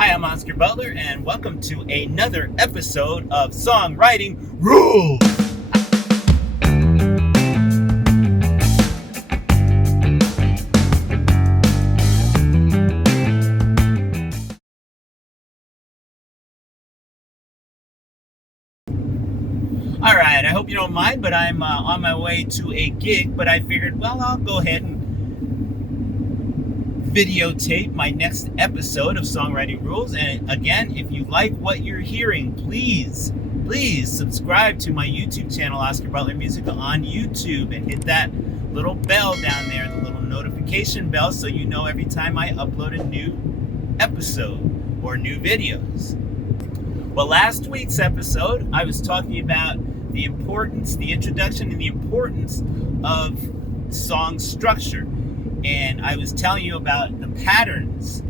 Hi, I'm Oscar Butler, and welcome to another episode of Songwriting Rules. All right, I hope you don't mind, but I'm on my way to a gig, but I figured, well, I'll go ahead and videotape my next episode of Songwriting Rules. And again, if you like what you're hearing, please subscribe to my YouTube channel, Oscar Butler Music, on YouTube, and hit that little bell down there, the little notification bell, so you know every time I upload a new episode or new videos. Well, last week's episode, I was talking about the introduction and the importance of song structure. And I was telling you about the patterns,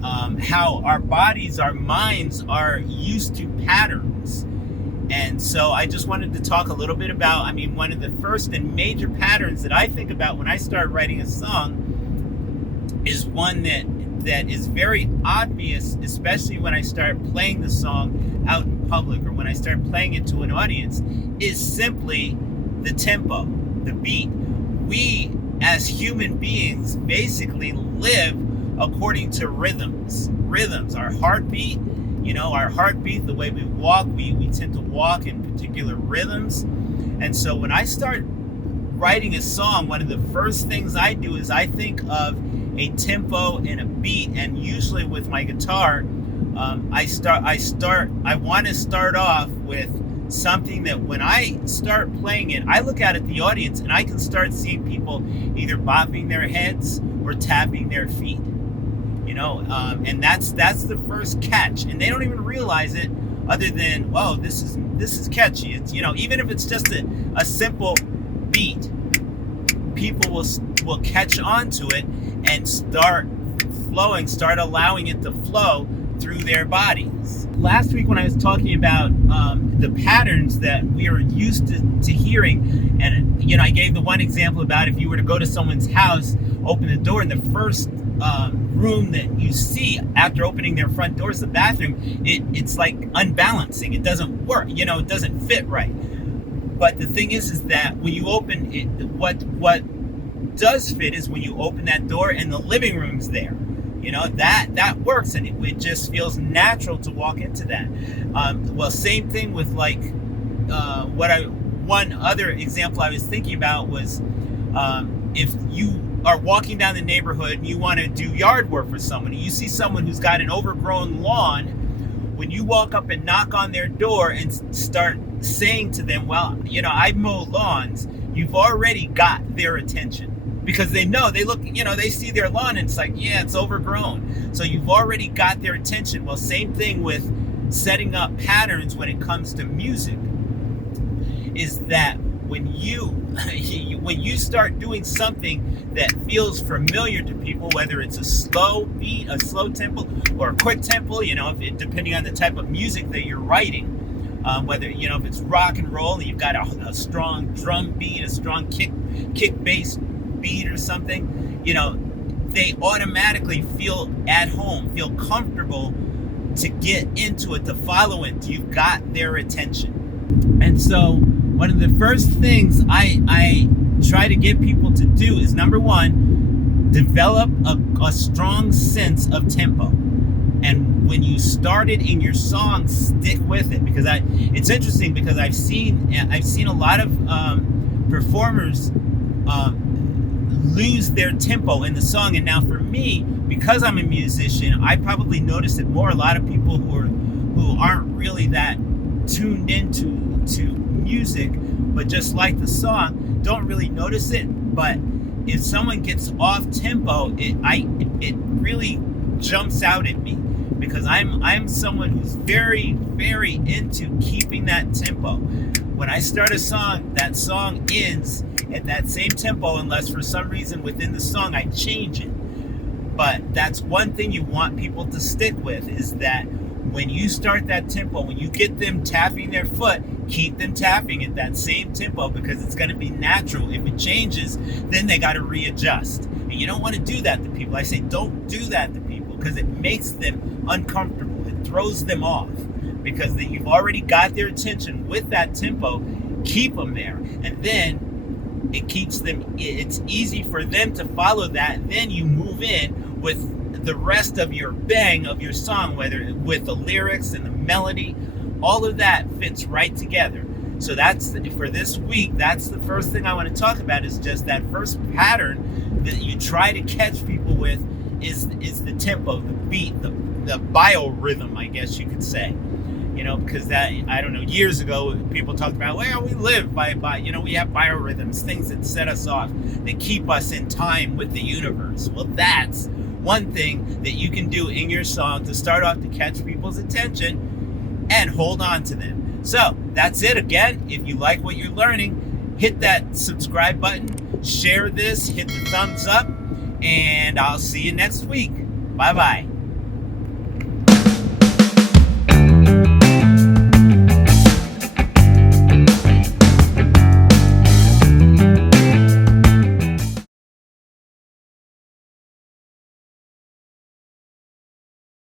how our bodies, our minds are used to patterns. And so I just wanted to talk a little bit about, one of the first and major patterns that I think about when I start writing a song is one that is very obvious, especially when I start playing the song out in public or when I start playing it to an audience, is simply the tempo, the beat. We, as human beings, basically live according to rhythms. Our heartbeat, the way we walk, we tend to walk in particular rhythms. And so when I start writing a song, one of the first things I do is I think of a tempo and a beat, and usually with my guitar, I want to start off with something that when I start playing it, I look out at the audience and I can start seeing people either bopping their heads or tapping their feet, and that's the first catch, and they don't even realize it, other than, whoa, this is catchy. It's, even if it's just a simple beat, people will catch on to it and start allowing it to flow through their bodies. Last week when I was talking about the patterns that we are used to hearing, and I gave the one example about if you were to go to someone's house, open the door, and the first room that you see after opening their front door is the bathroom, it's like unbalancing. It doesn't work, it doesn't fit right. But the thing is that when you open it, what does fit is when you open that door and the living room's there. That works, and it just feels natural to walk into that. Well, same thing with one other example I was thinking about was if you are walking down the neighborhood and you want to do yard work for someone, and you see someone who's got an overgrown lawn, when you walk up and knock on their door and start saying to them, well, I mow lawns, you've already got their attention. Because they know, they look, they see their lawn and it's like, yeah, it's overgrown. So you've already got their attention. Well, same thing with setting up patterns when it comes to music, is that when you start doing something that feels familiar to people, whether it's a slow beat, a slow tempo, or a quick tempo, depending on the type of music that you're writing, whether, if it's rock and roll and you've got a strong drum beat, a strong kick bass beat or something, they automatically feel at home, feel comfortable to get into it, to follow it. You've got their attention. And so one of the first things I try to get people to do is, number one, develop a strong sense of tempo. And when you start it in your song, stick with it, because it's interesting, because I've seen a lot of performers lose their tempo in the song. And now for me, because I'm a musician, I probably notice it more. A lot of people who aren't really that tuned into music, but just like the song, don't really notice it. But if someone gets off tempo, it really jumps out at me, because I'm someone who's very, very into keeping that tempo. When I start a song, that song ends at that same tempo, unless for some reason within the song I change it. But that's one thing you want people to stick with, is that when you start that tempo, when you get them tapping their foot, keep them tapping at that same tempo, because it's going to be natural. If it changes, then they got to readjust. And you don't want to do that to people. I say, don't do that to people. because it makes them uncomfortable. It throws them off because you've already got their attention with that tempo. Keep them there, and then it keeps them. It's easy for them to follow that. Then you move in with the rest of your bang of your song, whether with the lyrics and the melody, all of that fits right together. So that's for this week. That's the first thing I want to talk about, is just that first pattern that you try to catch people with is the tempo, the beat, the biorhythm, I guess you could say. Because that, I don't know, years ago people talked about, well, we live by we have biorhythms, things that set us off, that keep us in time with the universe. Well, that's one thing that you can do in your song to start off to catch people's attention and hold on to them. So that's it. Again, if you like what you're learning, hit that subscribe button, share this, hit the thumbs up, and I'll see you next week. Bye-bye.